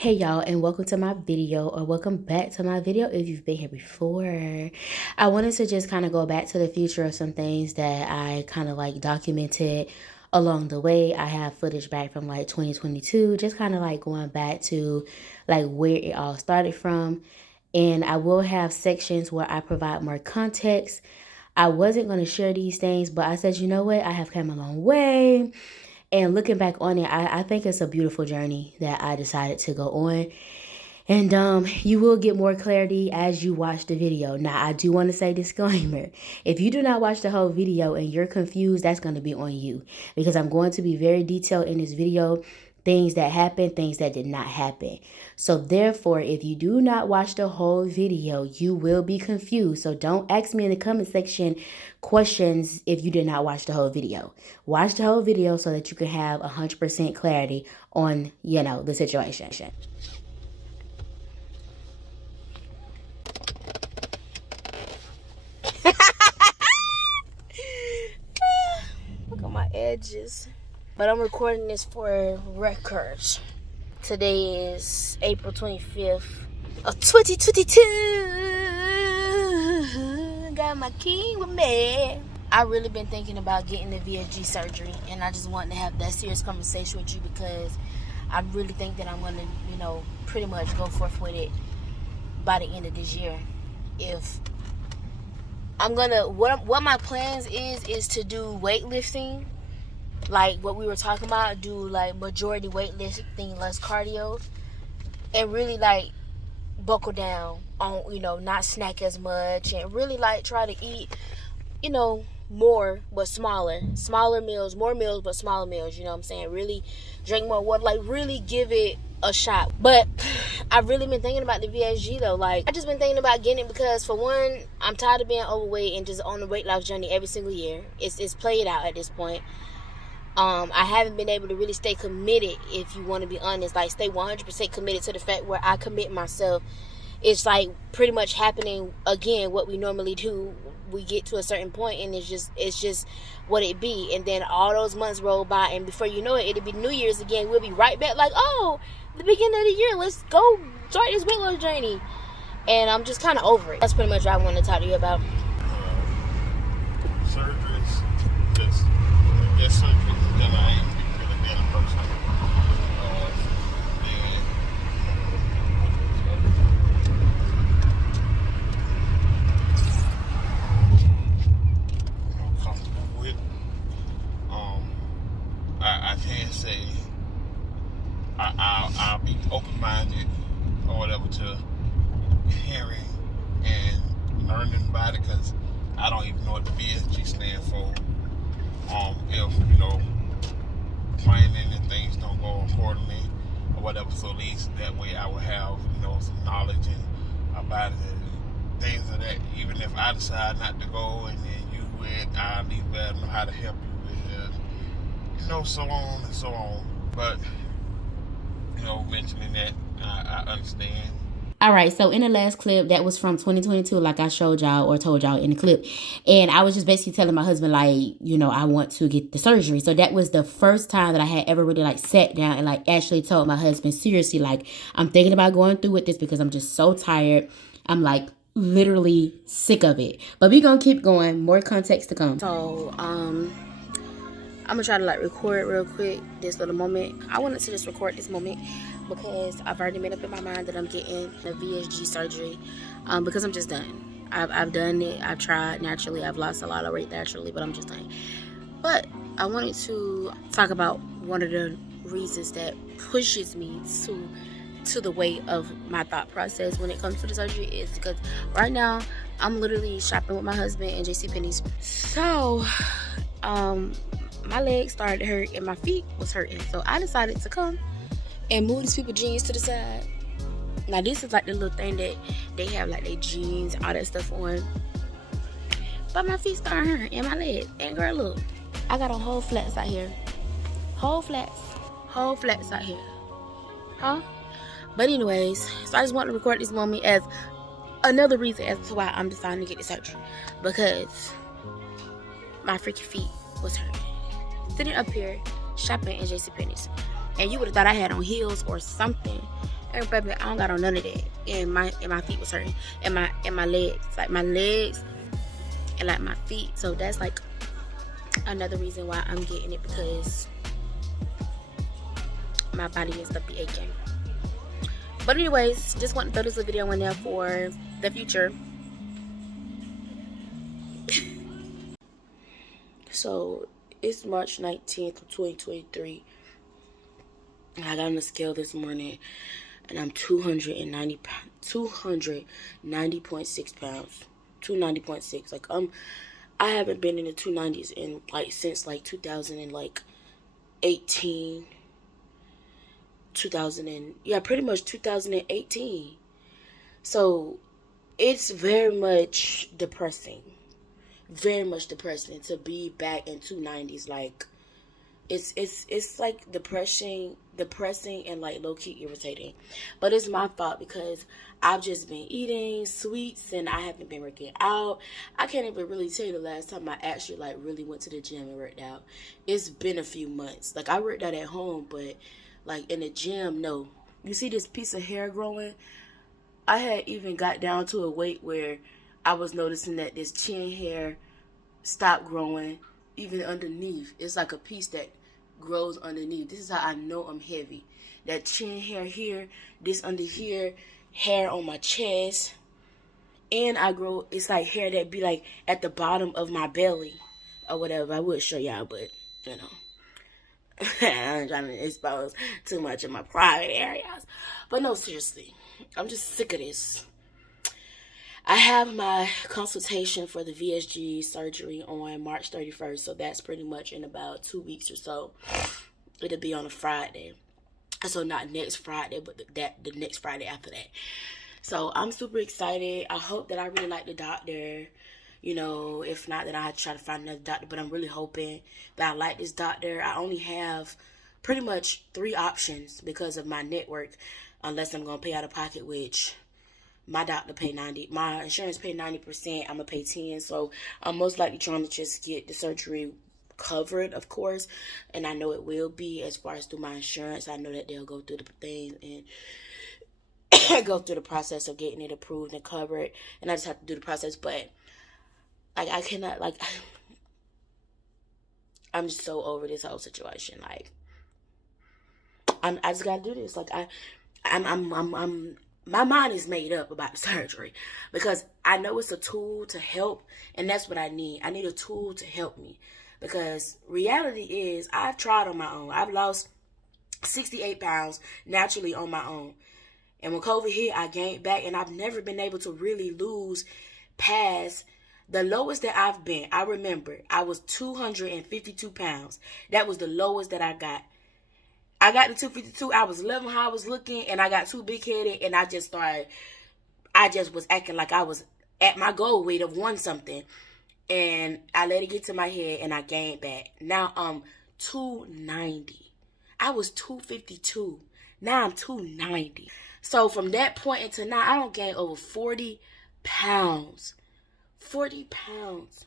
Hey y'all, and welcome to my video, or welcome back to my video if you've been here before. I wanted to just kind of go back to the future of some things that I kind of like documented along the way. I have footage back from like 2022, just kind of like going back to like where it all started from. And I will have sections where I provide more context. I wasn't going to share these things, but I said, you know what? I have come a long way. And looking back on it, I think it's a beautiful journey that I decided to go on. And you will get more clarity as you watch the video. Now, I do want to say disclaimer. If you do not watch the whole video and you're confused, that's going to be on you. Because I'm going to be very detailed in this video. Things that happened, things that did not happen. So therefore, if you do not watch the whole video, you will be confused. So don't ask me in the comment section questions if you did not watch the whole video. Watch the whole video so that you can have 100% clarity on, the situation. Look at my edges. But I'm recording this for records. Today is April 25th of 2022. Got my king with me. I really been thinking about getting the VSG surgery, and I just wanted to have that serious conversation with you because I really think that I'm gonna, pretty much go forth with it by the end of this year. If I'm gonna, what my plans is to do weightlifting. Like what we were talking about, do like majority weightlifting, less cardio, and really like buckle down on, not snack as much, and really like try to eat, more but smaller meals, more meals but smaller meals, you know what I'm saying? Really drink more water, like really give it a shot. But I've really been thinking about the VSG though. Like I just been thinking about getting it because for one, I'm tired of being overweight and just on the weight loss journey every single year. It's played out at this point. I haven't been able to really stay committed, if you want to be honest, like stay 100% committed to the fact where I commit myself. It's like pretty much happening again what we normally do. We get to a certain point and it's just what it be. And then all those months roll by and before you know it, it'll be New Year's again. We'll be right back like, oh, the beginning of the year, let's go start this weight loss journey. And I'm just kind of over it. That's pretty much what I want to talk to you about. Surgeries, just get surgery, then I ain't really been a person. Comfortable with. I can't say I'll be open-minded or whatever to hearing and learning about it because I don't even know what the VSG stand for. If planning and things don't go accordingly or whatever, so at least that way I will have some knowledge and about it and things of that. Even if I decide not to go and then you went, I need to know how to help you with it, so on and so on. But mentioning that, I understand. All right, so in the last clip, that was from 2022, like I showed y'all or told y'all in the clip. And I was just basically telling my husband, like, I want to get the surgery. So that was the first time that I had ever really, like, sat down and, like, actually told my husband, seriously, like, I'm thinking about going through with this because I'm just so tired. I'm, like, literally sick of it. But we gonna keep going. More context to come. So, I'm gonna try to, like, record real quick this little moment. I wanted to just record this moment because I've already made up in my mind that I'm getting the VSG surgery because I'm just done. I've done it. I've tried naturally. I've lost a lot of weight naturally, but I'm just done. But I wanted to talk about one of the reasons that pushes me to the way of my thought process when it comes to the surgery is because right now I'm literally shopping with my husband in JCPenney's. So, my legs started to hurt and my feet was hurting. So I decided to come and move these people's jeans to the side. Now this is like the little thing that they have, like their jeans, all that stuff on. But my feet started hurting and my legs. And girl, look, I got on whole flats out here. Whole flats out here. Huh? But anyways, so I just wanted to record this moment as another reason as to why I'm deciding to get the surgery. Because my freaking feet was hurting. Sitting up here shopping in JCPenney's. And you would have thought I had on heels or something And baby, I don't got on none of that. And my feet was hurting. And my legs. Like my legs and like my feet. So that's like another reason why I'm getting it, because my body needs to be aching. But anyways, just want to throw this little video in there for the future. So it's March 19th of 2023. I got on the scale this morning and I'm 290.6 pounds. 290.6. Like I haven't been in the 290s in like since like 2018. Pretty much 2018. So it's very much depressing to be back in 290s. Like it's like depressing and like low-key irritating. But it's my fault because I've just been eating sweets and I haven't been working out. I can't even really tell you the last time I actually like really went to the gym and worked out. It's been a few months. Like I worked out at home, but like in the gym, no. You see this piece of hair growing? I had even got down to a weight where I was noticing that this chin hair stopped growing even underneath. It's like a piece that grows underneath. This is how I know I'm heavy. That chin hair here, this under here, hair on my chest, and I grow, it's like hair that be like at the bottom of my belly or whatever. I would show y'all, but you know, I'm trying to expose too much of my private areas. But no, seriously, I'm just sick of this. I have my consultation for the VSG surgery on March 31st, so that's pretty much in about 2 weeks or so. It'll be on a Friday. So not next Friday, but the next Friday after that. So I'm super excited. I hope that I really like the doctor. You know, if not, then I have to try to find another doctor. But I'm really hoping that I like this doctor. I only have pretty much 3 options because of my network, unless I'm going to pay out of pocket, which my doctor pay 90. My insurance pay 90%. I'm going to pay 10. So I'm most likely trying to just get the surgery covered, of course, and I know it will be as far as through my insurance. I know that they'll go through the things and go through the process of getting it approved and covered, and I just have to do the process. But like I cannot, like, I'm just so over this whole situation. Like I just gotta do this. Like I'm my mind is made up about the surgery because I know it's a tool to help, and that's what I need. I need a tool to help me. Because reality is, I've tried on my own. I've lost 68 pounds naturally on my own. And when COVID hit, I gained back. And I've never been able to really lose past the lowest that I've been. I remember I was 252 pounds. That was the lowest that I got. I got to 252. I was loving how I was looking. And I got too big-headed. And I just was acting like I was at my goal weight of 1 something. And I let it get to my head and I gained back. Now I'm 290. I was 252. Now I'm 290. So from that point until now, I don't gain over 40 pounds. 40 pounds.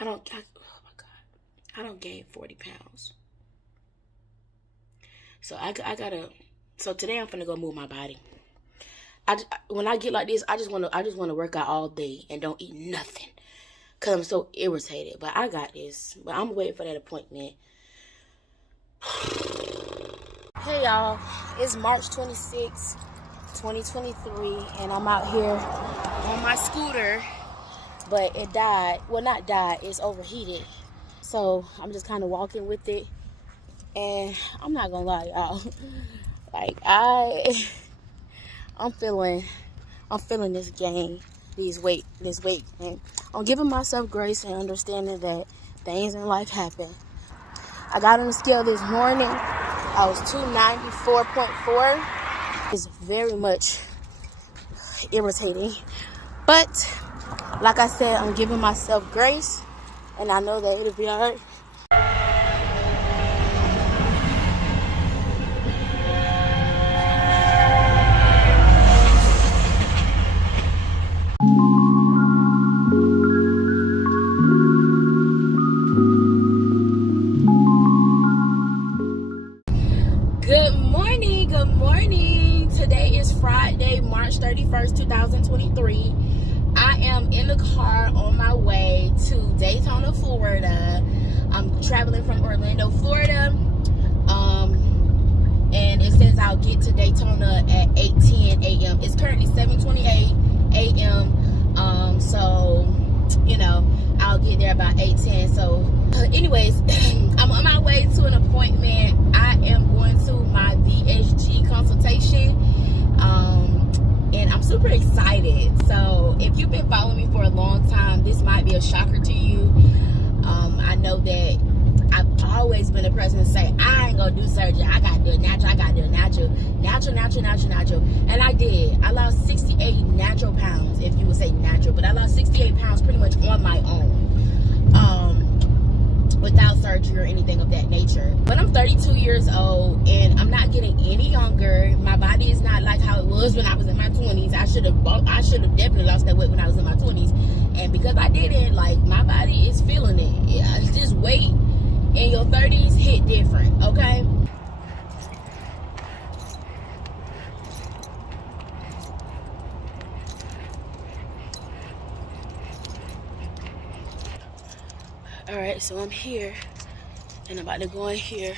Oh my God. I don't gain 40 pounds. So I gotta, so today I'm finna go move my body. When I get like this, I just wanna work out all day and don't eat nothing. Because I'm so irritated. But I got this. But I'm waiting for that appointment. Hey, y'all. It's March 26, 2023. And I'm out here on my scooter. But it died. Well, not died. It's overheated. So I'm just kind of walking with it. And I'm not going to lie, y'all. Like, I'm feeling this game. This weight, and I'm giving myself grace and understanding that things in life happen. I got on the scale this morning. I was 294.4. It's very much irritating, but like I said, I'm giving myself grace, and I know that it'll be all right. Good morning. is Friday, March 31st, 2023. I am in the car on my way to Daytona, Florida. I'm traveling from Orlando, Florida. And it says I'll get to Daytona at 8:10 a.m. It's currently 7:28 a.m. So, you know, I'll get there about 8:10. So, anyways, I'm on my way to an appointment. I am going to my VSG consultation. And I'm super excited. So, if you've been following me for a long time, this might be a shocker to you. I know that I've always been a person to say, I ain't gonna do surgery. I gotta do it natural. I gotta do it natural. Natural. And I did. I lost 68 natural pounds, if you would say natural. But I lost 68 pounds pretty much on my own. Without surgery or anything of that nature. But I'm 32 years old and I'm not getting any younger. My body is not like how it was when I was in my 20s. I should have definitely lost that weight when I was in my 20s. And because I didn't, like, my body is feeling it. Yeah, it's just weight in your 30s hit different, okay? Alright, so I'm here and I'm about to go in here.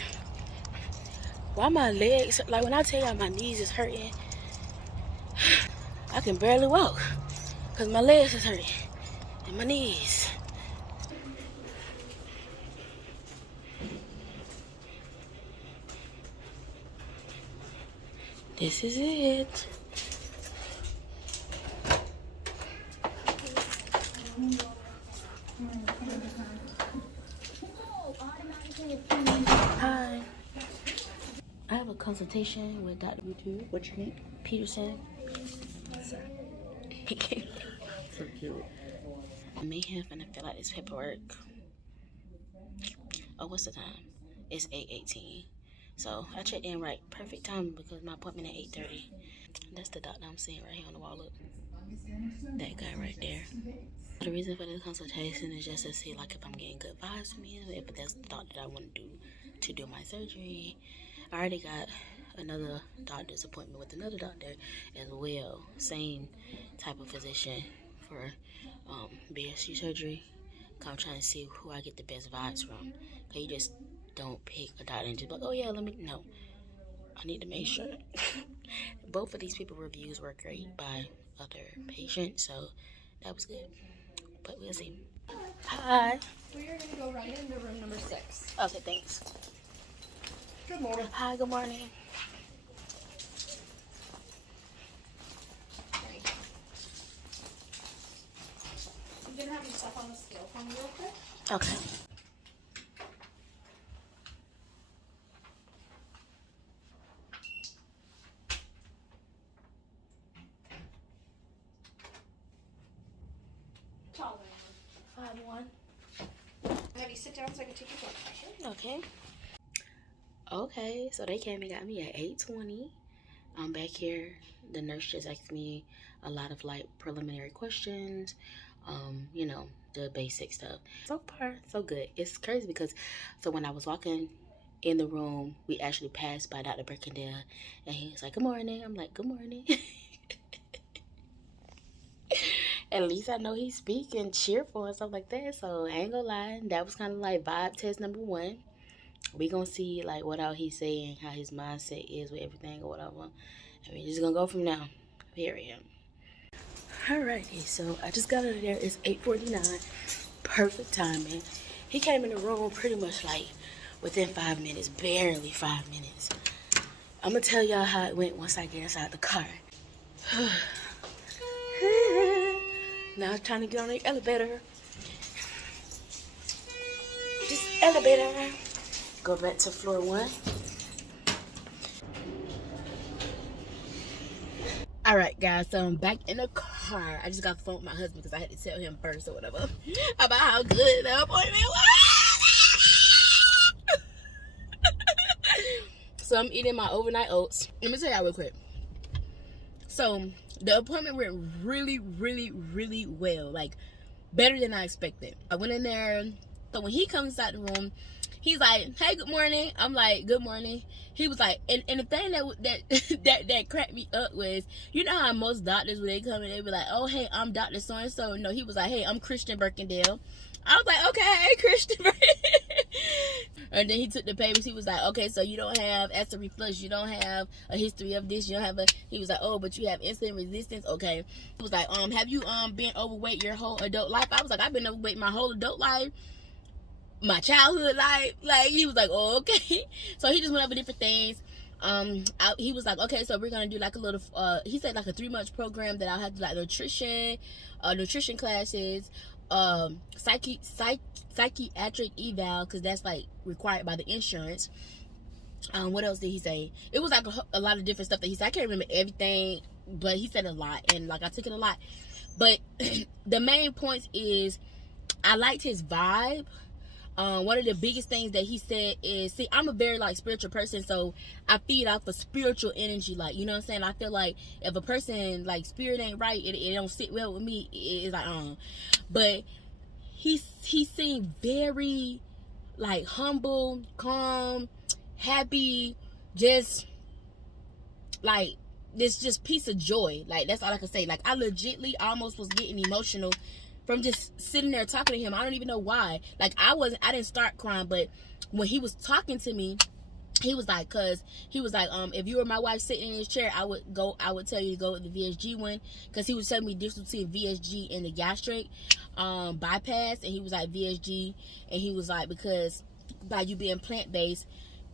Why my legs, like when I tell y'all my knees is hurting, I can barely walk because my legs is hurting and my knees. This is it. Hi. I have a consultation with Dr. What's your name? Peterson. Sorry. So cute. Me here finna fill out this paperwork. Oh, what's the time? It's 8:18. So I checked in right. Perfect time because my appointment at 8:30. That's the doctor I'm seeing right here on the wall. Look. That guy right there. The reason for this consultation is just to see like if I'm getting good vibes from him, if that's the doctor that I want to do my surgery. I already got another doctor's appointment with another doctor as well. Same type of physician for VSG surgery. I'm trying to see who I get the best vibes from. Cause you just don't pick a doctor and just be like, oh yeah, no. I need to make sure. Both of these people reviews were great by other patients, so that was good. But we'll see. Hi. We are going to go right into room number 6. Okay, thanks. Good morning. Hi, good morning. I'm going to have you step on the scale for me real quick. Okay. Tall 5'1". Have you sit down so I can take your blood pressure? Okay. Okay, so they came and got me at 8:20. I'm back here. The nurse just asked me a lot of like preliminary questions. You know, the basic stuff. So far, so good. It's crazy because so when I was walking in the room, we actually passed by Dr. Birkendale and he was like, good morning. I'm like, good morning. At least I know he's speaking cheerful and stuff like that. So I ain't gonna lie, that was kind of like vibe test number 1. We gonna see like what all he's saying, how his mindset is with everything or whatever. And we just gonna go from now. Period. Alrighty, so I just got out of there. It's 8:49. Perfect timing. He came in the room pretty much like within 5 minutes, barely 5 minutes. I'm gonna tell y'all how it went once I get inside the car. Now it's time to get on the elevator. This elevator. Go back to floor 1. Alright guys, so I'm back in the car. I just got the phone with my husband because I had to tell him first or whatever about how good the appointment was. So I'm eating my overnight oats. Let me tell y'all real quick. So the appointment went really, really, really well. Like better than I expected. I went in there. So when he comes inside the room, He's like, hey, good morning. I'm like, good morning. He was like, and the thing that cracked me up was, you know how most doctors, when they come in, they be like, oh, hey, I'm Dr. So-and-so. No, he was like, hey, I'm Christian Birkendale. I was like, okay, hey, Christian. And then he took the papers. He was like, okay, so you don't have acid reflux. You don't have a history of this. You don't have a, he was like, oh, but you have insulin resistance. Okay. He was like, have you been overweight your whole adult life? I was like, I've been overweight my whole adult life. My childhood life. Like, he was like, oh, okay. So he just went over different things. He was like, okay, so we're gonna do like a little he said like a 3-month program that I'll have to like nutrition classes, psychiatric eval, because that's like required by the insurance. What else did he say? It was like a lot of different stuff that he said. I can't remember everything, but he said a lot, and like I took it a lot. But the main points is I liked his vibe. One of the biggest things that he said is, see, I'm a very like spiritual person, so I feed off of spiritual energy. Like, you know what I'm saying? I feel like if a person like spirit ain't right, it don't sit well with me. It's like, but he seemed very like humble, calm, happy, just like this just piece of joy. Like, that's all I can say. Like, I legitly almost was getting emotional from just sitting there talking to him. I don't even know why. Like, I didn't start crying, but when he was talking to me, he was like, if you were my wife sitting in his chair, I would tell you to go with the VSG one, because he was telling me the difference between VSG and the gastric bypass, and he was like, VSG, and he was like, because by you being plant-based,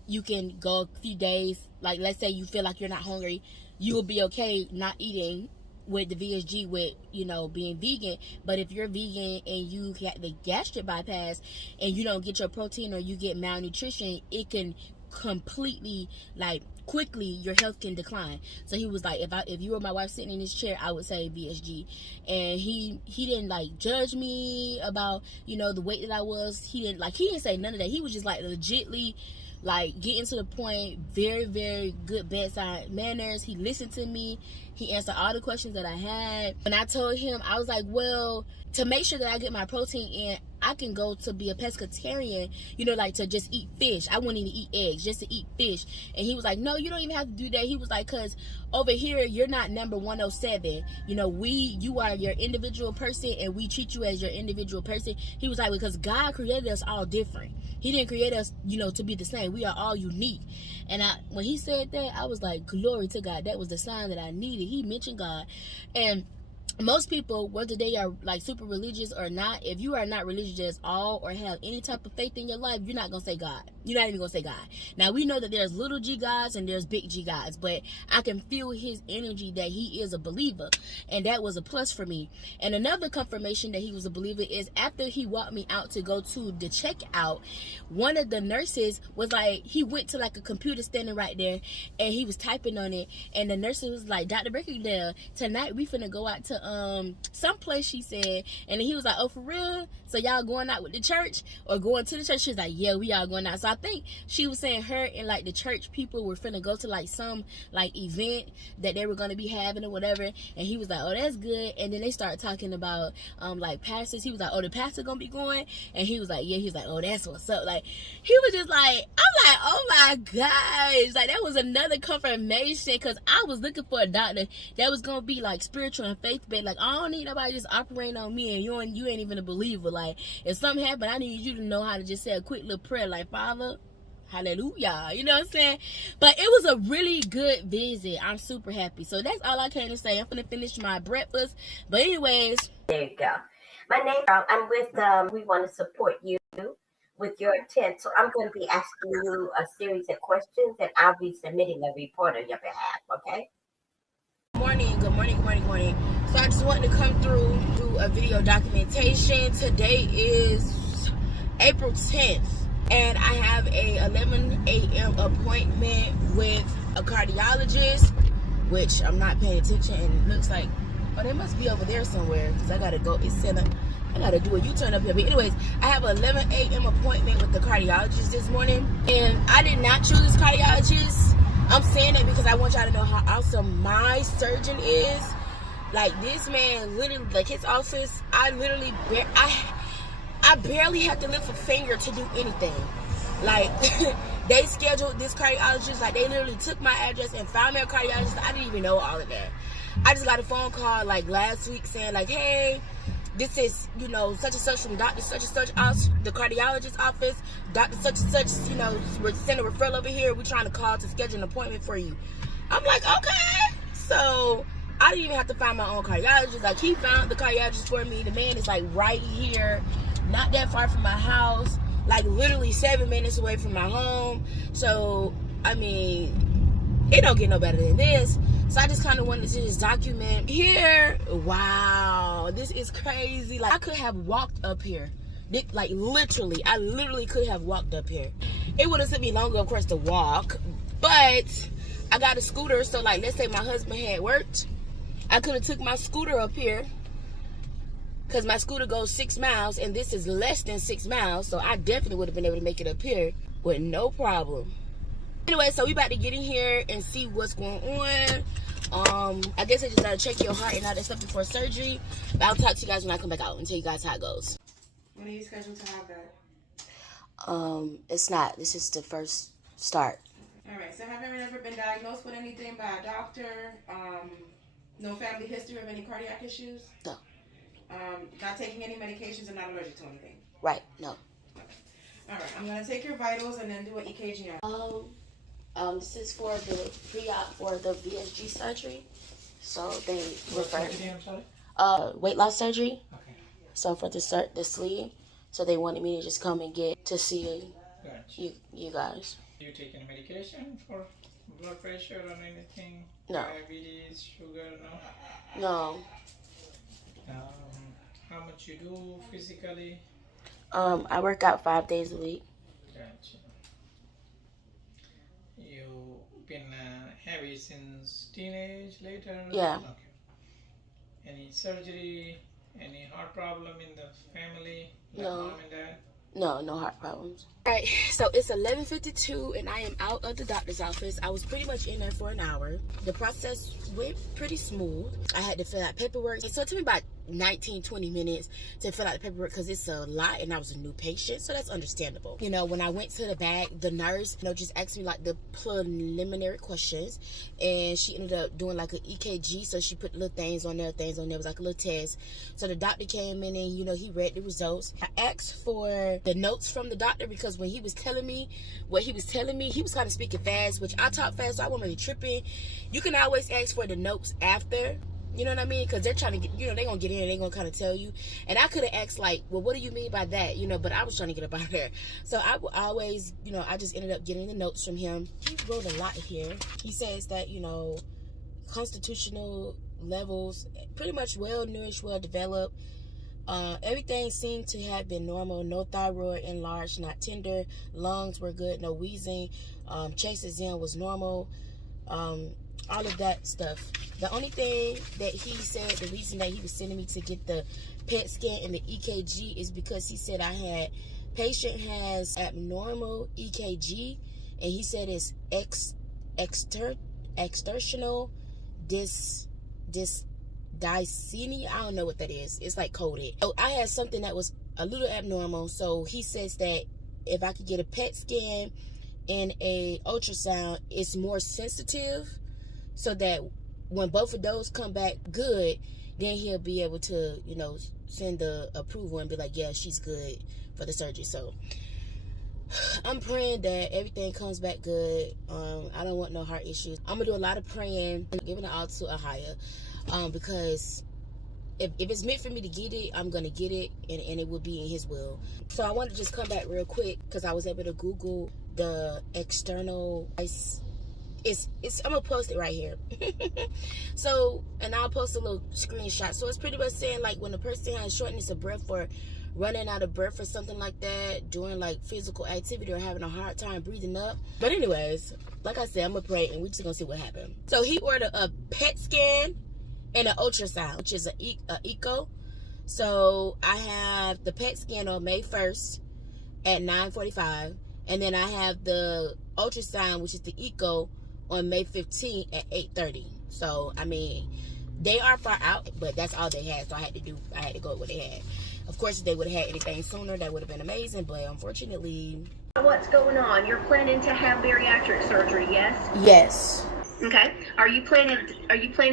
you can go a few days, like let's say you feel like you're not hungry, you will be okay not eating with the VSG, with, you know, being vegan. But if you're vegan and you get the gastric bypass and you don't get your protein, or you get malnutrition, it can completely, like, quickly your health can decline. So he was like, if you were my wife sitting in this chair, I would say VSG. And he didn't like judge me about, you know, the weight that I was. He didn't say none of that. He was just like legitly like getting to the point. Very, very good bedside manners. He listened to me. He answered all the questions that I had. And I told him, I was like, well, to make sure that I get my protein in, I can go to be a pescatarian, you know, like to just eat fish. I wouldn't even eat eggs, just to eat fish. And he was like, no, you don't even have to do that. He was like, because over here, you're not number 107. You know, you are your individual person, and we treat you as your individual person. He was like, because God created us all different. He didn't create us, you know, to be the same. We are all unique. And when he said that, I was like, glory to God. That was the sign that I needed. He mentioned God. And most people, whether they are like super religious or not, if you are not religious at all or have any type of faith in your life, you're not gonna say God. You're not even gonna say God. Now, we know that there's little G gods and there's big G gods, but I can feel his energy that he is a believer, and that was a plus for me. And another confirmation that he was a believer is after he walked me out to go to the checkout, one of the nurses was like, he went to like a computer standing right there, and he was typing on it, and the nurse was like, Dr. Birkendale, tonight we finna go out to someplace, she said. And then he was like, oh, for real? So y'all going out with the church or going to the church? She was like, yeah, we all going out. So I think she was saying her and like the church people were finna go to like some like event that they were going to be having or whatever. And he was like, oh, that's good. And then they started talking about like pastors. He was like, oh, the pastor gonna be going? And he was like, yeah. He was like, oh, that's what's up. Like, he was just like, I'm like, oh my gosh, like that was another confirmation, because I was looking for a doctor that was gonna be like spiritual and faith-based. Like, I don't need nobody just operating on me, and you ain't even a believer. Like, if something happened, I need you to know how to just say a quick little prayer, like, Father, hallelujah. You know what I'm saying? But it was a really good visit. I'm super happy. So that's all I came to say. I'm gonna finish my breakfast. But anyways, there you go. My name, I'm with we want to support you with your intent. So I'm going to be asking you a series of questions, and I'll be submitting a report on your behalf. Okay? Good morning. So I just wanted to come through, do a video documentation. Today is April 10th, and I have a 11 a.m. appointment with a cardiologist, which I'm not paying attention, and it looks like, oh, they must be over there somewhere, because I gotta go. It's set up. I gotta do a U-turn up here. But anyways, I have an 11 a.m. appointment with the cardiologist this morning, and I did not choose this cardiologist. I'm saying that because I want y'all to know how awesome my surgeon is. Like, this man literally, like his office, I barely have to lift a finger to do anything. Like, they scheduled this cardiologist. Like, they literally took my address and found me a cardiologist. I didn't even know all of that. I just got a phone call, like, last week saying, like, hey, this is, you know, such and such from Dr. such and such, the cardiologist's office. Dr. such and such, you know, we're sending a referral over here. We're trying to call to schedule an appointment for you. I'm like, okay. So I didn't even have to find my own cardiologist. Like, he found the cardiologist for me. The man is, like, right here, not that far from my house. Like, literally 7 minutes away from my home. So, I mean, it don't get no better than this. So I just kind of wanted to just document here. Wow, this is crazy. Like, I could have walked up here. Like, literally, I literally could have walked up here. It would have took me longer, of course, to walk. But I got a scooter. So, like, let's say my husband had worked. I could have took my scooter up here. Because my scooter goes 6 miles. And this is less than 6 miles. So I definitely would have been able to make it up here with no problem. Anyway, so we about to get in here and see what's going on. I guess I just gotta check your heart and all that stuff before surgery. But I'll talk to you guys when I come back out and tell you guys how it goes. When are you scheduled to have that? It's not. This is the first start. Alright, so have you ever been diagnosed with anything by a doctor? No family history of any cardiac issues? No. Not taking any medications and not allergic to anything? Right, no. Okay. Alright, I'm gonna take your vitals and then do an EKG on. This is for the pre-op for the VSG surgery. So they referred weight loss surgery. Okay. So for the sleeve. So they wanted me to just come and get to see Gotcha. you guys. Do you take any medication for blood pressure or anything? No. Diabetes, sugar, no? No. How much you do physically? I work out 5 days a week. Gotcha. You've been heavy since teenage, later? Yeah. Okay. Any surgery, any heart problem in the family? Like No. mom and dad? No heart problems. Alright, so it's 11:52 and I am out of the doctor's office. I was pretty much in there for an hour. The process went pretty smooth. I had to fill out paperwork. So it took me about 19-20 minutes to fill out the paperwork because it's a lot and I was a new patient, so that's understandable. You know, when I went to the back, the nurse, you know, just asked me like the preliminary questions and she ended up doing like an EKG, so she put little things on there. It was like a little test. So the doctor came in and, you know, he read the results. I asked for the notes from the doctor because when he was telling me what he was telling me, he was kind of speaking fast, which I talk fast, so I wasn't really tripping. You can always ask for the notes after. You know what I mean? Because they're trying to get, you know, they're going to get in and they're going to kind of tell you. And I could have asked, like, well, what do you mean by that? You know, but I was trying to get up out of there. So I always, you know, I just ended up getting the notes from him. He wrote a lot here. He says that, you know, constitutional levels, pretty much well-nourished, well-developed. Everything seemed to have been normal. No thyroid enlarged, not tender. Lungs were good, no wheezing. Chest exam was normal. All of that stuff. The only thing that he said, the reason that he was sending me to get the PET scan and the EKG is because he said patient has abnormal EKG, and he said it's exertional dysdyspnea. I don't know what that is. It's like coded. So I had something that was a little abnormal, so he says that if I could get a PET scan and a ultrasound, it's more sensitive, so that when both of those come back good, then he'll be able to, you know, send the approval and be like, yeah, she's good for the surgery. So I'm praying that everything comes back good. I don't want no heart issues. I'm gonna do a lot of praying and giving it all to a higher, because if it's meant for me to get it, I'm gonna get it, and it will be in his will. So I want to just come back real quick because I was able to Google the external. I'm gonna post it right here. So, and I'll post a little screenshot. So it's pretty much saying like when a person has shortness of breath or running out of breath or something like that during like physical activity or having a hard time breathing up. But anyways, like I said, I'm gonna pray and we're just gonna see what happened. So he ordered a PET scan and an ultrasound, which is an echo. So I have the PET scan on May 1st at 9:45, and then I have the ultrasound, which is the echo, on May 15th at 8:30. So I mean, they are far out, but that's all they had. So I had to go with what they had. Of course, if they would have had anything sooner, that would have been amazing. But unfortunately, What's going on? You're planning to have bariatric surgery, yes? Yes. Okay. Are you planning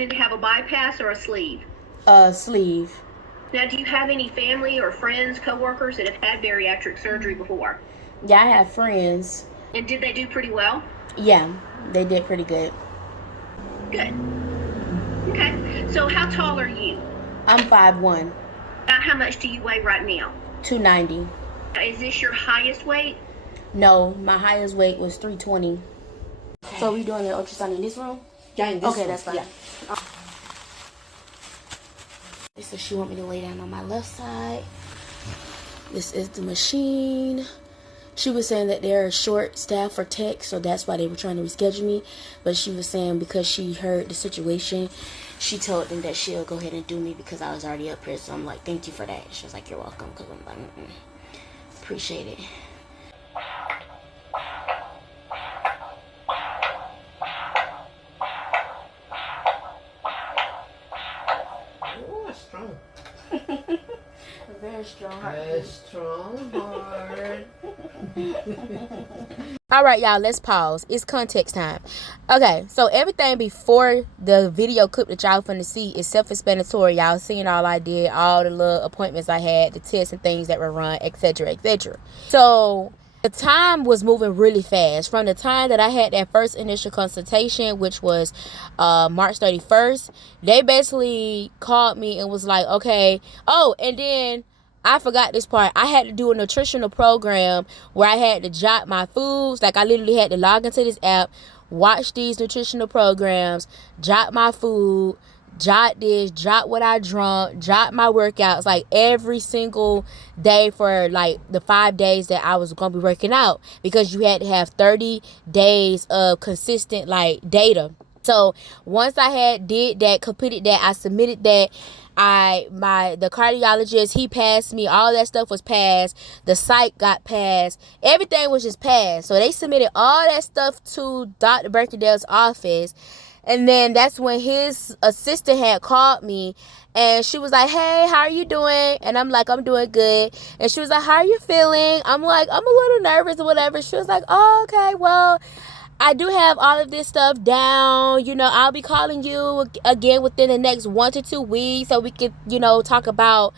to have a bypass or a sleeve? Sleeve. Now, do you have any family or friends, coworkers that have had bariatric surgery before? Yeah, I have friends. And did they do pretty well? Yeah, they did pretty good. Good. Okay. So how tall are you? I'm 5'1". About how much do you weigh right now? 290. Is this your highest weight? No, my highest weight was 320. So we doing the ultrasound in this room? Yeah, in this okay, room. that's fine. Yeah. So she want me to lay down on my left side. This is the machine. She was saying that they're short staff for tech, so that's why they were trying to reschedule me. But she was saying because she heard the situation, she told them that she'll go ahead and do me because I was already up here. So I'm like, thank you for that. She was like, you're welcome. Because I'm like, appreciate it. Oh, strong. Very strong heart. Very strong heart. All right, y'all, let's pause. It's context time. Okay, so everything before the video clip that y'all finna see is self-explanatory. Y'all seen all I did, all the little appointments I had, the tests and things that were run, etc., etc. So the time was moving really fast. From the time that I had that first initial consultation, which was March 31st, they basically called me and was like, okay. Oh, and then I forgot this part. I had to do a nutritional program where I had to jot my foods. Like, I literally had to log into this app, watch these nutritional programs, jot my food, jot this, jot what I drunk, jot my workouts, like every single day for like the 5 days that I was going to be working out, because you had to have 30 days of consistent like data. So once I had did that, completed that, I submitted that. The cardiologist, he passed me. All that stuff was passed. The psych got passed. Everything was just passed. So they submitted all that stuff to Dr. Berkedale's office. And then that's when his assistant had called me, and she was like, hey, how are you doing? And I'm like, I'm doing good. And she was like, how are you feeling? I'm like, I'm a little nervous or whatever. She was like, oh, okay, well, I do have all of this stuff down. You know, I'll be calling you again within the next 1 to 2 weeks so we could, you know, talk about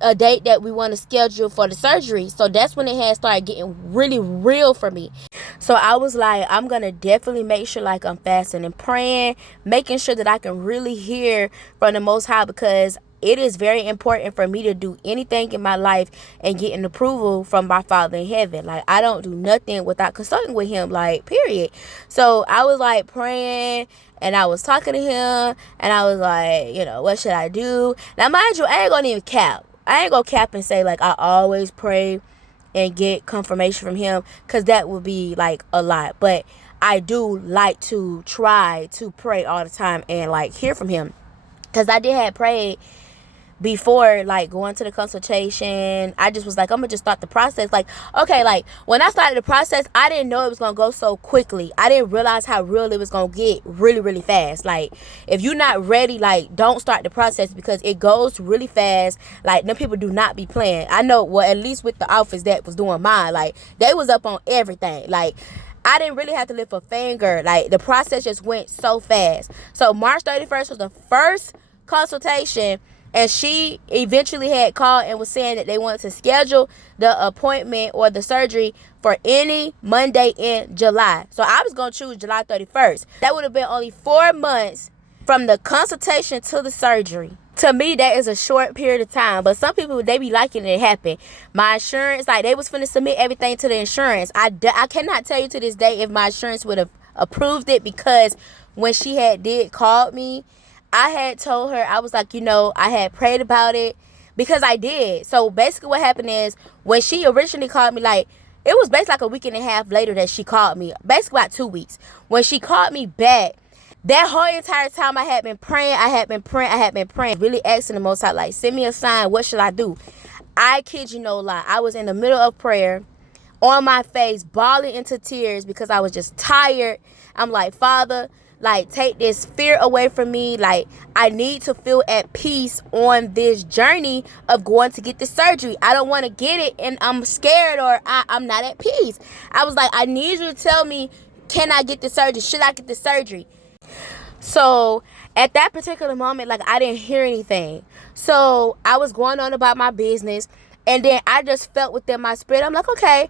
a date that we want to schedule for the surgery. So that's when it had started getting really real for me. So I was like, I'm going to definitely make sure like I'm fasting and praying, making sure that I can really hear from the Most High, because it is very important for me to do anything in my life and get an approval from my Father in heaven. Like, I don't do nothing without consulting with him, like, period. So I was like praying, and I was talking to him, and I was like, you know, what should I do? Now, mind you, I ain't gonna even cap. I ain't gonna cap and say like I always pray and get confirmation from him, because that would be like a lot. But I do like to try to pray all the time and like hear from him, because I did have prayed before like going to the consultation. I just was like, I'm gonna just start the process. Like, okay, like when I started the process, I didn't know it was gonna go so quickly. I didn't realize how real it was gonna get really, really fast. Like, if you're not ready, like, don't start the process, because it goes really fast. Like, them people do not be playing. I know, well, at least with the office that was doing mine, like, they was up on everything. Like, I didn't really have to lift a finger. Like, the process just went so fast. So March 31st was the first consultation, and she eventually had called and was saying that they wanted to schedule the appointment or the surgery for any Monday in July. So I was going to choose July 31st. That would have been only 4 months from the consultation to the surgery. To me, that is a short period of time. But some people, they be liking it happen. My insurance, like, they was finna submit everything to the insurance. I cannot tell you to this day if my insurance would have approved it, because when she did call me, I had told her, I was like, you know, I had prayed about it, because I did. So basically what happened is, when she originally called me, like, it was basically like a week and a half later that she called me. Basically about 2 weeks. When she called me back, that whole entire time I had been praying, really asking the Most High, like, send me a sign, what should I do? I kid you no lie, I was in the middle of prayer, on my face, bawling into tears, because I was just tired. I'm like, Father, like take this fear away from me. Like, I need to feel at peace on this journey of going to get the surgery. I don't want to get it and I'm scared, or I'm not at peace. I was like, I need you to tell me, can I get the surgery? Should I get the surgery? So at that particular moment, like, I didn't hear anything. So I was going on about my business, and then I just felt within my spirit, I'm like, okay,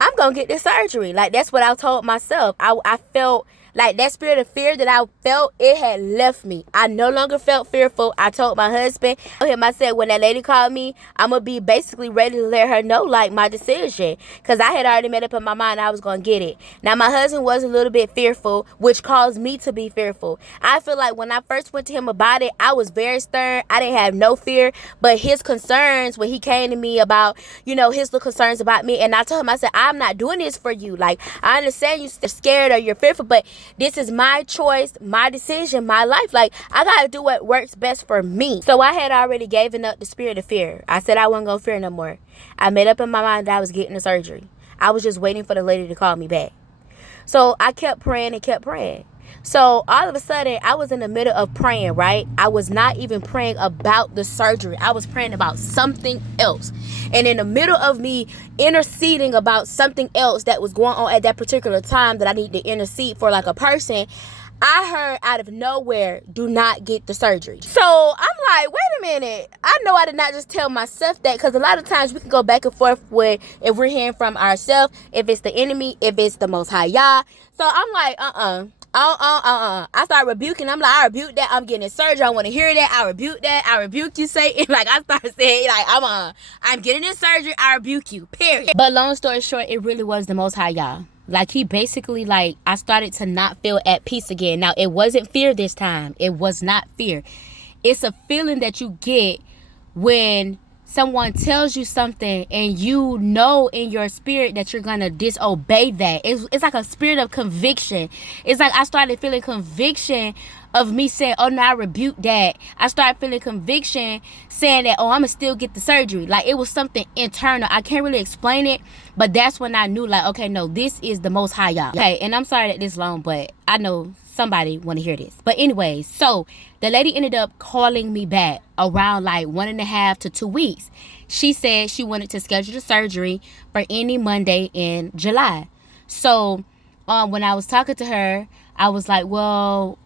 I'm gonna get this surgery. Like, that's what I told myself. I felt like that spirit of fear that I felt, it had left me. I no longer felt fearful. I told my husband, I said, when that lady called me, I'm gonna be basically ready to let her know, like, my decision, because I had already made up in my mind I was gonna get it. Now, my husband was a little bit fearful, which caused me to be fearful. I feel like when I first went to him about it, I was very stern. I didn't have no fear, but his concerns, when he came to me about, his little concerns about me, and I told him, I said, I'm not doing this for you. Like, I understand you're scared or you're fearful, but this is my choice, my decision, my life. Like, I gotta do what works best for me. So I had already given up the spirit of fear. I said I wasn't gonna fear no more. I made up in my mind that I was getting the surgery. I was just waiting for the lady to call me back. So I kept praying and kept praying. So all of a sudden, I was in the middle of praying, right? I was not even praying about the surgery. I was praying about something else. And in the middle of me interceding about something else that was going on at that particular time that I need to intercede for, like, a person, I heard out of nowhere, do not get the surgery. So I'm like, wait a minute. I know I did not just tell myself that, because a lot of times we can go back and forth with if we're hearing from ourselves, if it's the enemy, if it's the Most High Yah. So I'm like, I start rebuking. I'm like, I rebuke that. I'm getting surgery. I want to hear that. I rebuke that. I rebuke you, Satan. Like, I start saying, like, I'm getting this surgery. I rebuke you, period. But long story short, it really was the Most High Yah. Like, he basically, like, I started to not feel at peace again. Now, it wasn't fear this time. It was not fear. It's a feeling that you get when someone tells you something and you know in your spirit that you're gonna disobey that. It's like a spirit of conviction. It's like I started feeling conviction of me saying, oh no, I rebuke that. I started feeling conviction saying that, oh, I'm gonna still get the surgery. Like, it was something internal. I can't really explain it, but that's when I knew, like, okay, no, this is the Most High Yah. Okay, and I'm sorry that this long, but I know somebody want to hear this. But anyways, so the lady ended up calling me back around like 1.5 to 2 weeks. She said she wanted to schedule the surgery for any Monday in July. So when I was talking to her, I was like, well,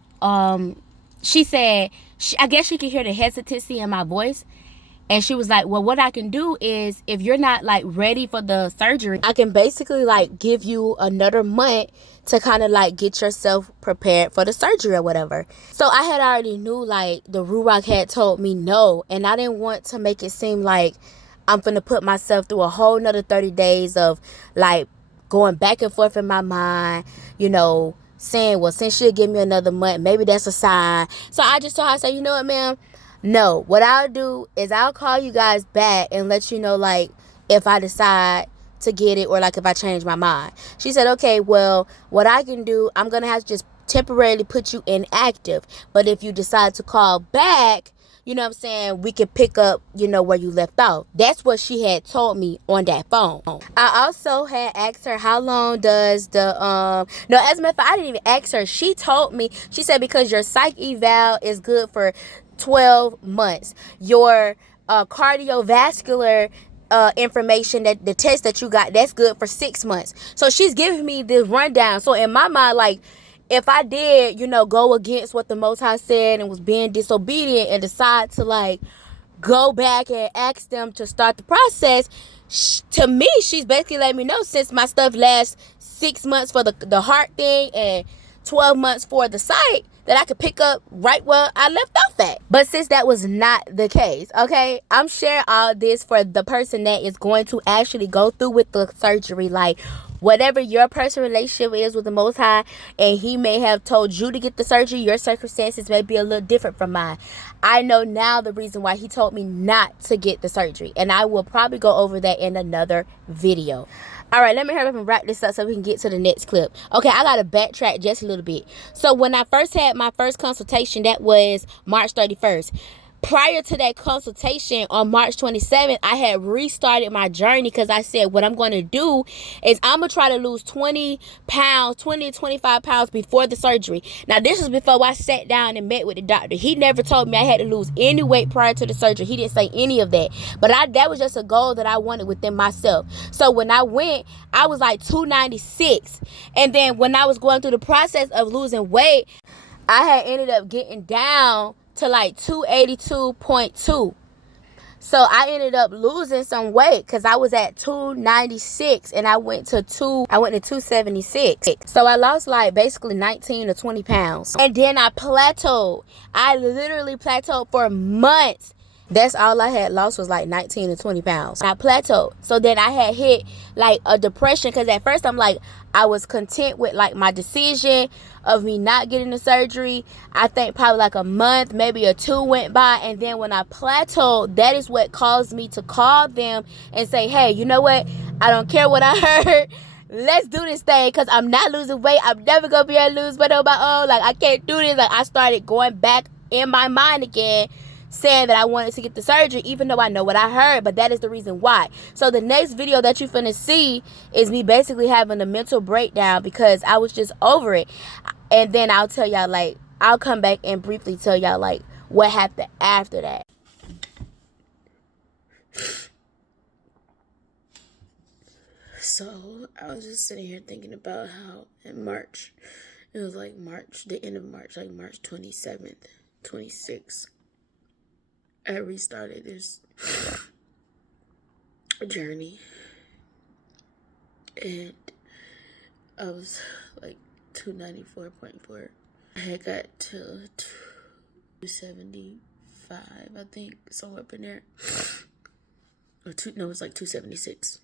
she said, I guess she could hear the hesitancy in my voice. And she was like, well, what I can do is, if you're not like ready for the surgery, I can basically like give you another month to kind of like get yourself prepared for the surgery or whatever. So I had already knew, like, the Ruach had told me no. And I didn't want to make it seem like I'm finna put myself through a whole nother 30 days of like going back and forth in my mind, saying, well, since she'll give me another month, maybe that's a sign. So I just told her, I said, you know what, ma'am? No, what I'll do is I'll call you guys back and let you know, like, if I decide to get it or like if I change my mind. She said, okay, well, what I can do, I'm going to have to just temporarily put you inactive. But if you decide to call back, you know what I'm saying, we can pick up, where you left off. That's what she had told me on that phone. I also had asked her, how long does the, no, as a matter of fact, I didn't even ask her. She told me, she said, because your psych eval is good for 12 months. Your cardiovascular information, that the test that you got, that's good for 6 months. So she's giving me this rundown. So in my mind, like, if I did, go against what the Most High said and was being disobedient and decide to like go back and ask them to start the process, to me, she's basically letting me know, since my stuff lasts 6 months for the heart thing and 12 months for the sight, that I could pick up right where I left off at. But since that was not the case, okay, I'm sharing all this for the person that is going to actually go through with the surgery. Like, whatever your personal relationship is with the Most High, and he may have told you to get the surgery, your circumstances may be a little different from mine. I know now the reason why he told me not to get the surgery, and I will probably go over that in another video. All right, let me hurry up and wrap this up so we can get to the next clip. Okay, I got to backtrack just a little bit. So when I first had my first consultation, that was March 31st. prior to that consultation on March 27th, I had restarted my journey because I said what I'm going to do is I'm going to try to lose 20 pounds, 20 to 25 pounds before the surgery. Now, this is before I sat down and met with the doctor. He never told me I had to lose any weight prior to the surgery. He didn't say any of that. But that was just a goal that I wanted within myself. So when I went, I was like 296. And then when I was going through the process of losing weight, I had ended up getting down to like 282.2. So I ended up losing some weight because I was at 296 and I went to 276. So I lost like basically 19 to 20 pounds. And then I plateaued. I literally plateaued for months. That's all I had lost was like 19 to 20 pounds. I plateaued. So then I had hit like a depression because at first I'm like, I was content with like my decision of me not getting the surgery. I think probably like a month, maybe or two went by. And then when I plateaued, that is what caused me to call them and say, hey, you know what? I don't care what I heard. Let's do this thing because I'm not losing weight. I'm never going to be able to lose weight on my own. Like, I can't do this. Like, I started going back in my mind again, saying that I wanted to get the surgery, even though I know what I heard, but that is the reason why. So the next video that you're finna see is me basically having a mental breakdown because I was just over it. And then I'll tell y'all, like, I'll come back and briefly tell y'all, like, what happened after that. So I was just sitting here thinking about how in March, it was like March, the end of March, like March 27th, 26th. I restarted this journey, and I was like 294.4. I had got to 275, I think, somewhere up in there. It was like 276.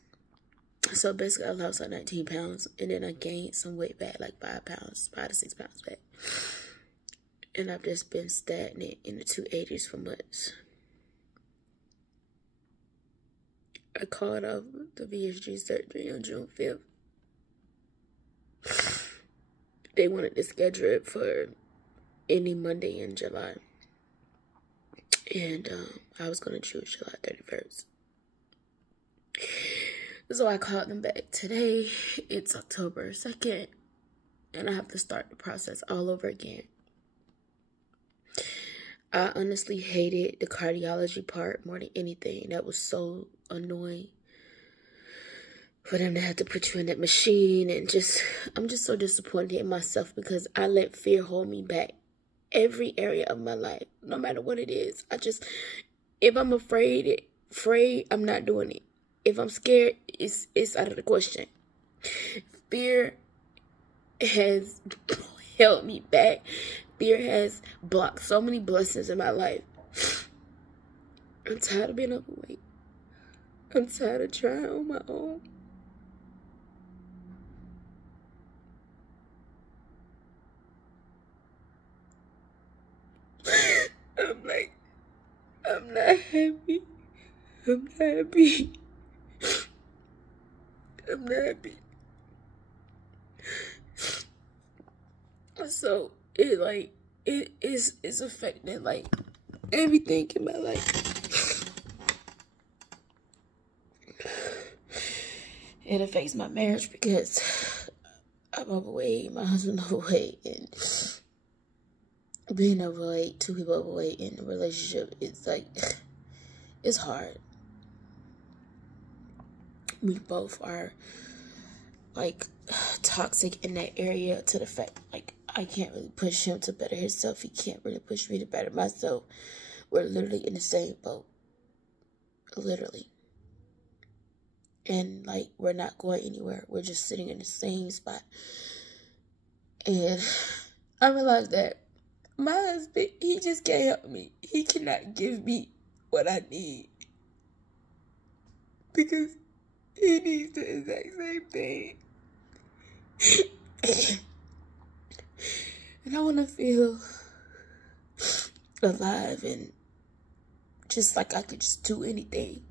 So basically, I lost like 19 pounds, and then I gained some weight back, like 5 to 6 pounds back. And I've just been stagnant in the 280s for months. I called off the VSG surgery on June 5th. They wanted to schedule it for any Monday in July. And I was going to choose July 31st. So I called them back today. It's October 2nd. And I have to start the process all over again. I honestly hated the cardiology part more than anything. That was so annoying for them to have to put you in that machine, and I'm just so disappointed in myself because I let fear hold me back every area of my life, no matter what it is. If I'm afraid, I'm not doing it. If I'm scared, it's out of the question. Fear has held me back. Fear has blocked so many blessings in my life. I'm tired of being overweight. I'm tired of trying on my own. I'm not happy. I'm not happy. I'm not happy. So it's affecting like everything in my life. It affects my marriage because I'm overweight, my husband overweight, and being overweight, two people overweight in a relationship, it's like, it's hard. We both are like toxic in that area to the fact like I can't really push him to better himself. He can't really push me to better myself. We're literally in the same boat. Literally. And like we're not going anywhere. We're just sitting in the same spot. And I realized that my husband, he just can't help me. He cannot give me what I need. Because he needs the exact same thing. And I want to feel alive and just like I could just do anything.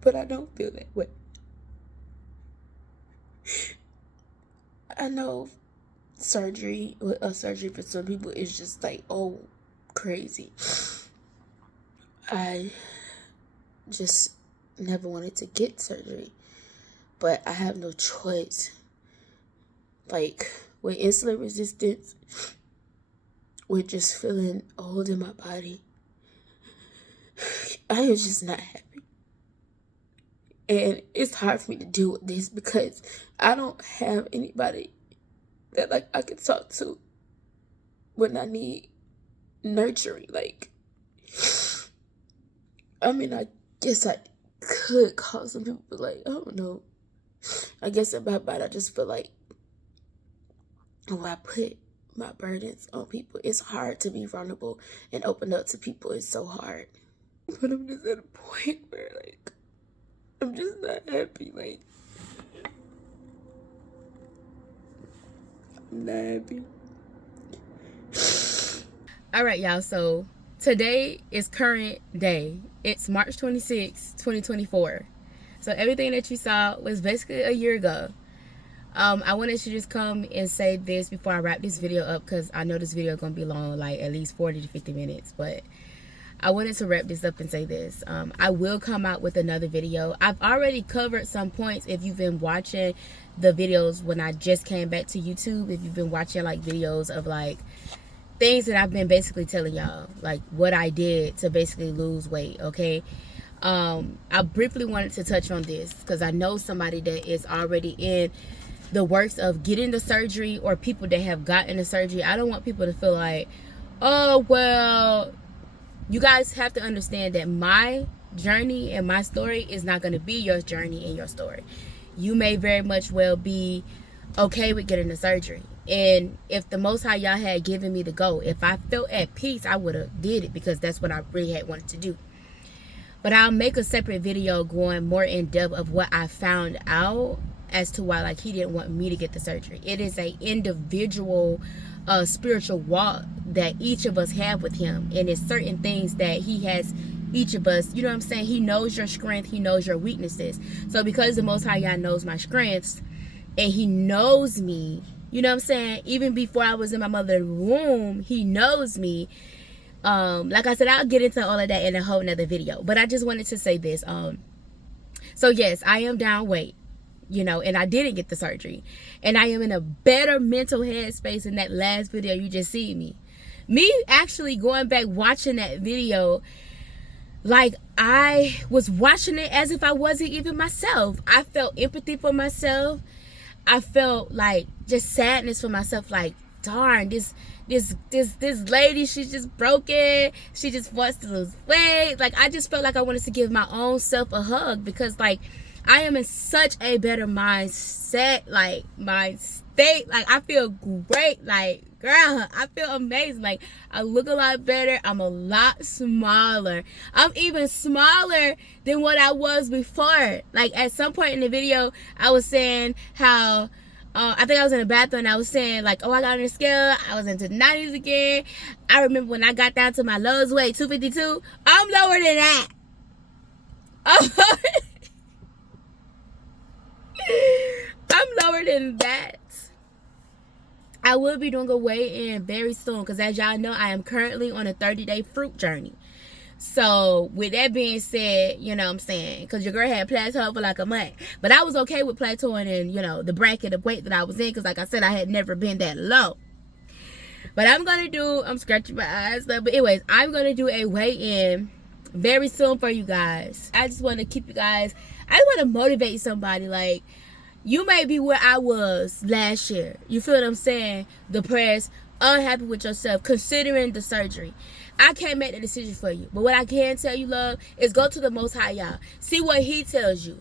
But I don't feel that way. I know surgery for some people is just like, oh, crazy. I just never wanted to get surgery, but I have no choice. Like, with insulin resistance, with just feeling old in my body, I am just not happy. And it's hard for me to deal with this because I don't have anybody that, like, I can talk to when I need nurturing. Like, I mean, I guess I could call some people, but, like, I don't know. I guess in my mind, I just feel like when I put my burdens on people, it's hard to be vulnerable and open up to people. It's so hard. But I'm just at a point where, like, I'm just not happy. Like, I'm not happy. All right, y'all. So today is current day. It's March 26, 2024. So everything that you saw was basically a year ago. I wanted to just come and say this before I wrap this video up, because I know this video is going to be long, like at least 40 to 50 minutes. But I wanted to wrap this up and say this. I will come out with another video. I've already covered some points if you've been watching the videos when I just came back to YouTube. If you've been watching like videos of like things that I've been basically telling y'all, like what I did to basically lose weight, okay? I briefly wanted to touch on this because I know somebody that is already in the works of getting the surgery, or people that have gotten the surgery. I don't want people to feel like, oh, well, you guys have to understand that my journey and my story is not going to be your journey and your story. You may very much well be okay with getting the surgery. And if the Most High y'all had given me the go, if I felt at peace, I would have did it, because that's what I really had wanted to do. But I'll make a separate video going more in depth of what I found out as to why, like, he didn't want me to get the surgery. It is a individual spiritual walk that each of us have with him, and it's certain things that he has each of us, you know what I'm saying? He knows your strength, he knows your weaknesses. So because the Most High Yah knows my strengths and he knows me, you know what I'm saying, even before I was in my mother's womb, he knows me. Like I said, I'll get into all of that in a whole nother video, but I just wanted to say this. So yes, I am down weight, you know, and I didn't get the surgery, and I am in a better mental headspace in that last video you just see me actually going back watching that video, like I was watching it as if I wasn't even myself. I felt empathy for myself. I felt like just sadness for myself, like, darn, this lady, she's just broken, she just wants to lose weight. Like, I just felt like I wanted to give my own self a hug, because like I am in such a better mindset, like my state, like I feel great, like girl, I feel amazing, like I look a lot better, I'm a lot smaller, I'm even smaller than what I was before. Like at some point in the video I was saying how I think I was in the bathroom and I was saying like, oh, I got on the scale, I was into the 90s again. I remember when I got down to my lowest weight, 252. I'm lower than that. I'm lower than that. I will be doing a weigh-in very soon, because as y'all know, I am currently on a 30-day fruit journey. So with that being said, you know what I'm saying, because your girl had plateaued for like a month, but I was okay with plateauing in, you know, the bracket of weight that I was in, because like I said, I had never been that low. But I'm scratching my eyes, but anyways, I'm gonna do a weigh-in very soon for you guys. I just want to keep you guys, I just want to motivate somebody. Like, you may be where I was last year, you feel what I'm saying, depressed, unhappy with yourself, considering the surgery. I can't make the decision for you, but what I can tell you, love, is go to the Most High Yah. See what he tells you.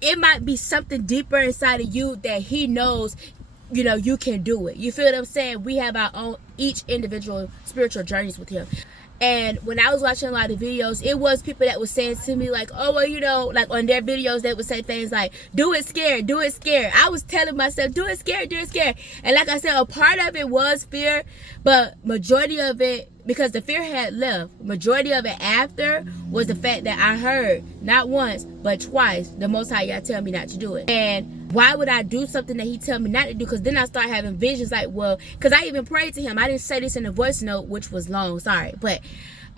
It might be something deeper inside of you that he knows, you know, you can do it. You feel what I'm saying? We have our own, each individual spiritual journeys with him. And when I was watching a lot of videos, it was people that was saying to me like, oh, well, you know, like on their videos, they would say things like, do it scared, do it scared. I was telling myself, do it scared, do it scared. And like I said, a part of it was fear, but majority of it, because the fear had left, majority of it after was the fact that I heard, not once, but twice, the Most High Yah tell me not to do it. And why would I do something that he tell me not to do? Because then I start having visions like, well, because I even prayed to him. I didn't say this in the voice note, which was long, sorry. But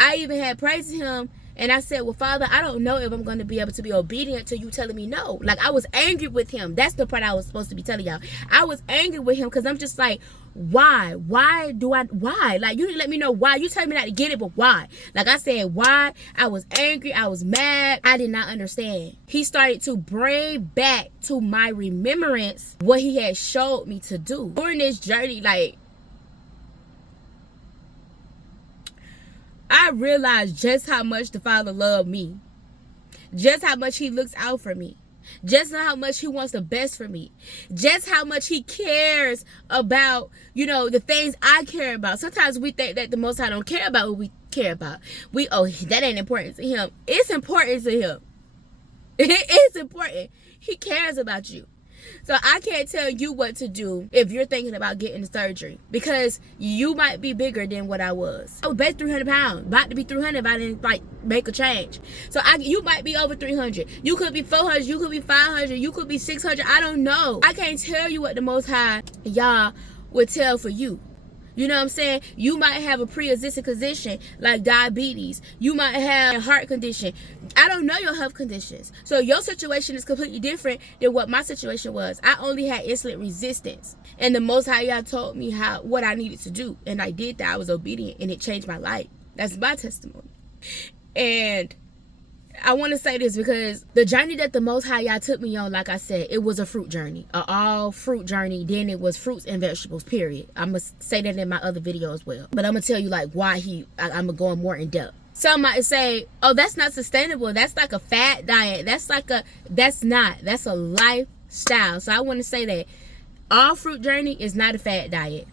I even had prayed to him, And I said, well, Father, I don't know if I'm going to be able to be obedient to you telling me no. Like, I was angry with him. That's the part I was supposed to be telling y'all. I was angry with him because I'm just like, why? Why? Like, you didn't let me know why. You tell me not to get it, but why? Like I said, why? I was angry. I was mad. I did not understand. He started to bring back to my remembrance what he had showed me to do. During this journey, like, I realized just how much the Father loved me. Just how much he looks out for me. Just how much he wants the best for me. Just how much he cares about, you know, the things I care about. Sometimes we think that the Most High don't care about what we care about. That ain't important to him. It's important to him. It's important. He cares about you. So I can't tell you what to do if you're thinking about getting the surgery, because you might be bigger than what I was. I was based 300 pounds, about to be 300 if I didn't like make a change. So you might be over 300. You could be 400. You could be 500. You could be 600. I don't know. I can't tell you what the Most High Yah would tell for you. You know what I'm saying? You might have a pre-existing condition like diabetes. You might have a heart condition. I don't know your health conditions. So your situation is completely different than what my situation was. I only had insulin resistance. And the Most High Yah told me what I needed to do. And I did that. I was obedient and it changed my life. That's my testimony. And I want to say this because the journey that the Most High Yah took me on, like I said, it was a fruit journey, an all fruit journey. Then it was fruits and vegetables, period. I'm going to say that in my other video as well. But I'm going to tell you like why I'm going to go more in depth. Some might say, oh, that's not sustainable. That's like a fat diet. That's a lifestyle. So I want to say that all fruit journey is not a fat diet.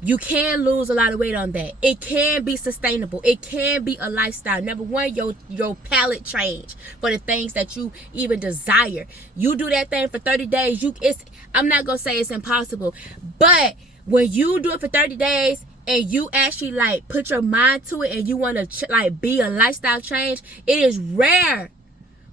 You can lose a lot of weight on that. It can be sustainable. It can be a lifestyle. Number one, your palate change for the things that you even desire. You do that thing for 30 days. I'm not going to say it's impossible. But when you do it for 30 days and you actually like put your mind to it and you want to like be a lifestyle change, it is rare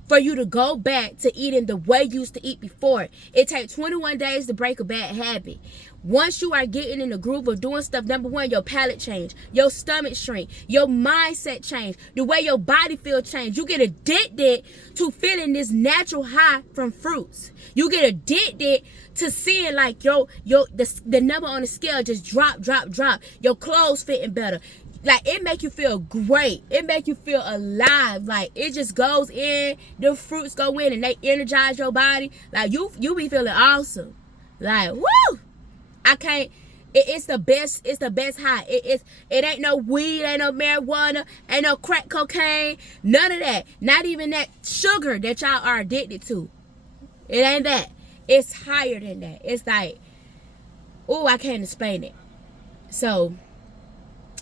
for you to go back to eating the way you used to eat before. It takes 21 days to break a bad habit. Once you are getting in the groove of doing stuff, number one, your palate change, your stomach shrink, your mindset change, the way your body feel change. You get addicted to feeling this natural high from fruits. You get addicted to seeing like the number on the scale just drop. Your clothes fitting better. Like, it make you feel great. It make you feel alive. Like, it just goes in. The fruits go in and they energize your body. Like, you be feeling awesome. Like, woo! I can't. It's the best. It's the best high. It ain't no weed. Ain't no marijuana. Ain't no crack cocaine. None of that. Not even that sugar that y'all are addicted to. It ain't that. It's higher than that. It's like, oh, I can't explain it. So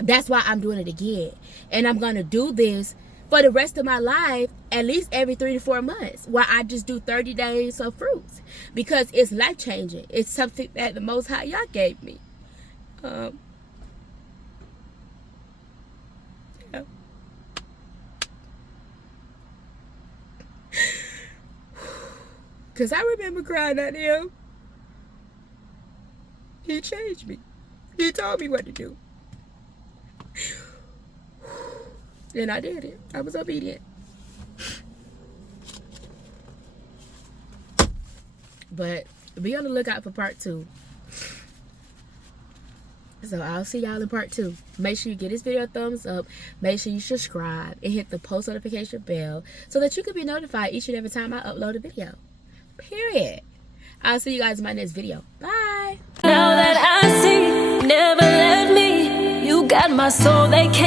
that's why I'm doing it again. And I'm going to do this for the rest of my life, at least every 3 to 4 months, where I just do 30 days of fruits. Because it's life-changing. It's something that the Most High Yah gave me. Yeah. Because I remember crying at him. He changed me. He told me what to do. And I did it. I was obedient. But be on the lookout for part 2. So I'll see y'all in part 2. Make sure you give this video a thumbs up. Make sure you subscribe and hit the post notification bell so that you can be notified each and every time I upload a video. Period. I'll see you guys in my next video. Bye. Now that I see, never let me. You got my soul, they can't.